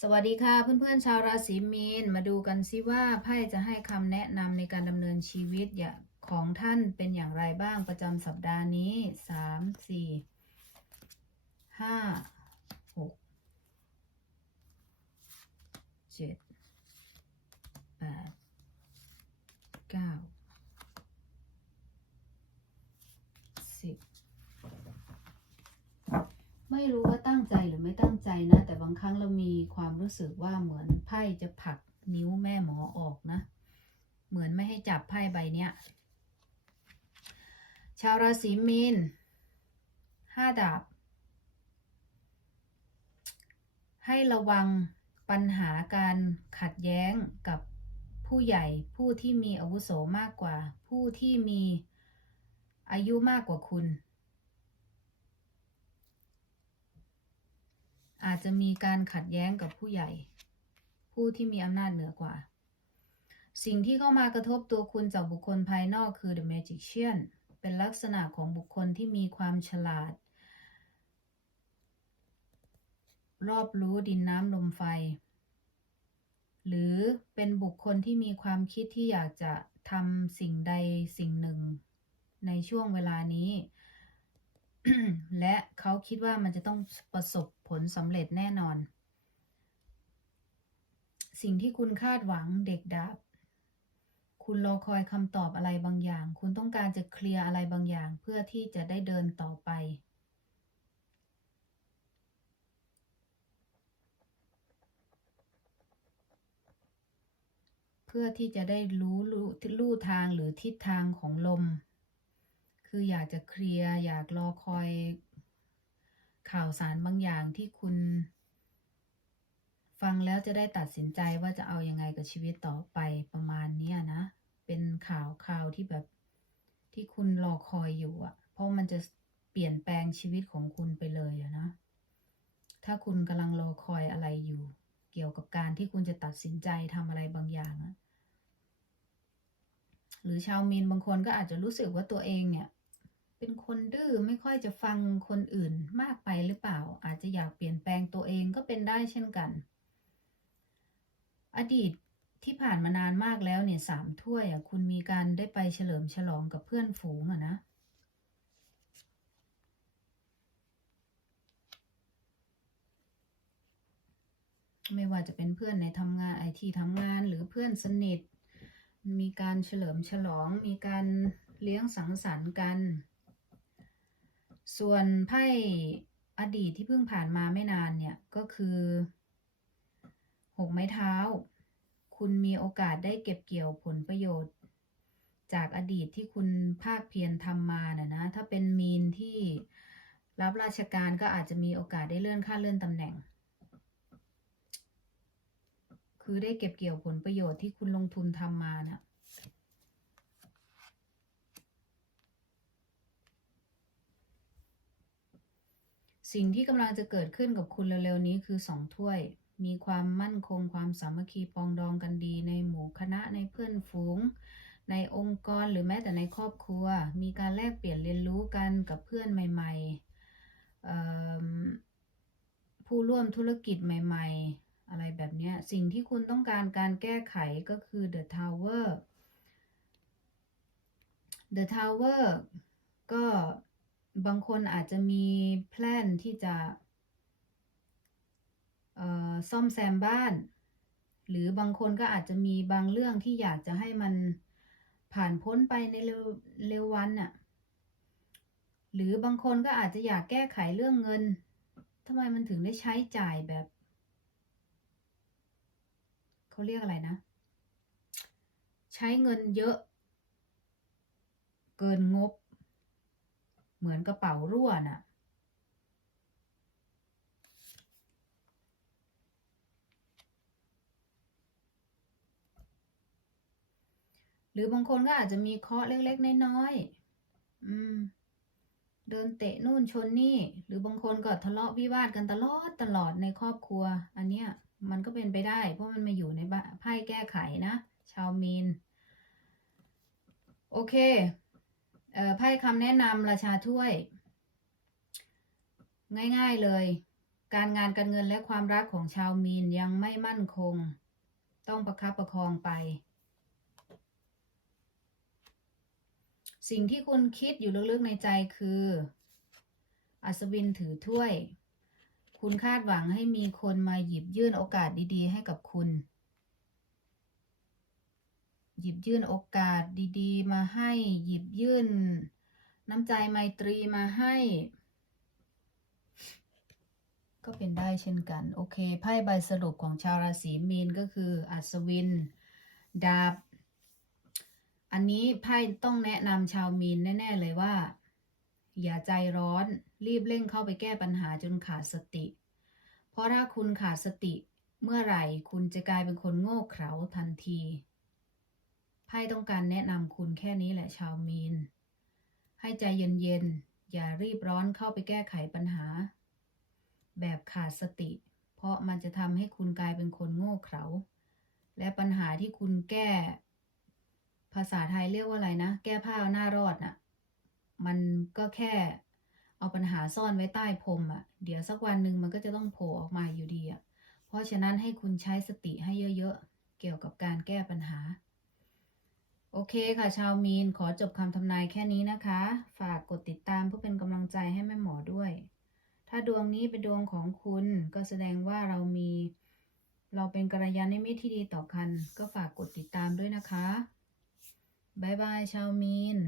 สวัสดีค่ะเพื่อนๆชาวราศีมีนมาดูกันซิว่าไพ่จะให้คำแนะนำในการดำเนินชีวิตอย่าของท่านเป็นอย่างไรบ้างประจำสัปดาห์นี้สามสี่ห้าหกเจ็ดแปดเก้าสิบ ไม่รู้ว่าตั้งใจหรือไม่ตั้งใจนะ แต่บางครั้งเรามีความรู้สึกว่าเหมือนไพ่จะผลักนิ้วแม่หมอออกนะ เหมือนไม่ให้จับไพ่ใบเนี้ย ชาวราศีมีนห้าดาบ ให้ระวังปัญหาการขัดแย้งกับผู้ใหญ่ผู้ที่มีอาวุโสมากกว่า ผู้ที่มีอายุมากกว่าคุณ อาจจะมีการขัดแย้งกับผู้ใหญ่ ผู้ที่มีอำนาจเหนือกว่า สิ่งที่เข้ามากระทบตัวคุณจากบุคคลภายนอกคือ The Magician เป็นลักษณะของบุคคลที่มีความฉลาด รอบรู้ดินน้ำลมไฟ หรือเป็นบุคคลที่มีความคิดที่อยากจะทำสิ่งใดสิ่งหนึ่ง ในช่วงเวลานี้ และเขาคิดว่ามันจะต้องประสบผลสำเร็จแน่นอน สิ่งที่คุณคาดหวังเด็กดาบคุณรอคอยคำตอบอะไรบางอย่าง คุณต้องการจะเคลียร์อะไรบางอย่าง เพื่อที่จะได้เดินต่อไปเพื่อที่จะได้รู้ลู่ลู่ทางหรือทิศทางของลม คืออยากจะเคลียร์อยากรอคอยข่าวสารบางอย่างที่คุณ ฟังแล้วจะได้ตัดสินใจว่าจะเอายังไงกับชีวิตต่อไปประมาณนี้นะ เป็นข่าวข่าวที่แบบที่คุณรอคอยอยู่อะ่ะ เพราะมันจะเปลี่ยนแปลงชีวิตของคุณไปเลยอะนะ ถ้าคุณกำลังรอคอยอะไรอยู่ เกี่ยวกับการที่คุณจะตัดสินใจทำอะไรบางอย่างอะหรือชาวมีนบางคนก็อาจจะรู้สึกว่าตัวเองเนี่ย เป็นคนดื้อไม่ค่อยจะฟังคนอื่นมากไปหรือเปล่า อาจจะอยากเปลี่ยนแปลงตัวเองก็เป็นได้เช่นกัน อดีตที่ผ่านมานานมากแล้วเนี่ยสามถ้วยอะคุณมีการได้ไปเฉลิมฉลองกับเพื่อนฝูงอะนะไม่ว่าจะเป็นเพื่อนในทำงานไอที่ทำงานหรือเพื่อนสนิท มีการเฉลิมฉลอง มีการเลี้ยงสังสรรค์กัน ส่วนไพ่อดีตที่เพิ่งผ่านมาไม่นานเนี่ยก็คือหกไม้เท้า คุณมีโอกาสได้เก็บเกี่ยวผลประโยชน์ จากอดีตที่คุณภาคเพียรทำมาน่ะนะ ถ้าเป็นมีนที่รับราชการก็อาจจะมีโอกาสได้เลื่อนขั้นเลื่อนตำแหน่ง คือได้เก็บเกี่ยวผลประโยชน์ที่คุณลงทุนทำมานะ่ะ สิ่งที่กำลังจะเกิดขึ้นกับคุณเร็วๆนี้คือสองถ้วย มีความมั่นคงความสามัคคีปองดองกันดีในหมู่คณะในเพื่อนฝูง ในองค์กรหรือแม้แต่ในครอบครัว มีการแลกเปลี่ยนเรียนรู้กันกับเพื่อนใหม่ๆ ผู้ร่วมธุรกิจใหม่ ๆ อะไรแบบนี้สิ่งที่คุณต้องการการแก้ไขก็คือ The Tower The Tower ก็ บางคนอาจจะมีแพลนที่จะซ่อมแซมบ้าน หรือบางคนก็อาจจะมีบางเรื่องที่อยากจะให้มันผ่านพ้นไปในเร็วเร็ววันน่ะ หรือบางคนก็อาจจะอยากแก้ไขเรื่องเงินทำไมมันถึงได้ใช้จ่ายแบบเขาเรียกอะไรนะ ใช้เงินเยอะ เกินงบ เหมือนกระเป๋ารั่วน่ะ หรือบางคนก็อาจจะมีเคาะเล็กๆ น้อยๆ อืม เดินเตะนู่นชนนี่ หรือบางคนก็ทะเลาะวิวาทกันตลอดตลอดในครอบครัว อันเนี้ยมันก็เป็นไปได้ เพราะมันมาอยู่ในบ้านไพ่แก้ไขนะ ชาวมีน โอเค ไพ่คำแนะนำราชาถ้วย ง่าย ๆเลย การงานการเงินและความรักของชาวมีนยังไม่มั่นคง ต้องประคับประคองไป สิ่งที่คุณคิดอยู่ลึกๆในใจคือ อัศวินถือถ้วย คุณคาดหวังให้มีคนมาหยิบยื่นโอกาสดีๆ ให้กับคุณ หยิบยื่นโอกาสดีๆ มาให้ หยิบยื่น น้ำใจไมตรีมาให้ ก็เป็นได้เช่นกัน โอเค ไพ่ใบสรุปของชาวราศีมีนก็คืออัศวิน ดาบ อันนี้ไพ่ต้องแนะนำชาวมีนแน่ ๆ เลยว่า อย่าใจร้อน รีบเร่งเข้าไปแก้ปัญหาจนขาดสติ เพราะถ้าคุณขาดสติเมื่อไหร่คุณจะกลายเป็นคนโง่เขลาทันที ไพ่ต้องการแนะนำคุณแค่นี้แหละชาวมีน ให้ใจเย็นๆ อย่ารีบร้อนเข้าไปแก้ไขปัญหา แบบขาดสติ เพราะมันจะทำให้คุณกลายเป็นคนโง่เขลา และปัญหาที่คุณแก้ ภาษาไทยเรียกว่าอะไรนะ แก้ผ้าเอาหน้ารอดน่ะ มันก็แค่เอาปัญหาซ่อนไว้ใต้พรมอะ เดี๋ยวสักวันหนึ่งมันก็จะต้องโผล่ออกมาอยู่ดีอะ เพราะฉะนั้นให้คุณใช้สติให้เยอะๆ เกี่ยวกับการแก้ปัญหา โอเคค่ะ ชาวมีนขอจบคำทำนายแค่นี้นะคะ ฝากกดติดตามเพื่อเป็นกำลังใจให้แม่หมอด้วย ถ้าดวงนี้เป็นดวงของคุณก็แสดงว่าเรามี เราเป็นกัลยาณมิตรที่ดีต่อกัน ก็ฝากกดติดตามด้วยนะคะ บ๊ายบายชาวมีน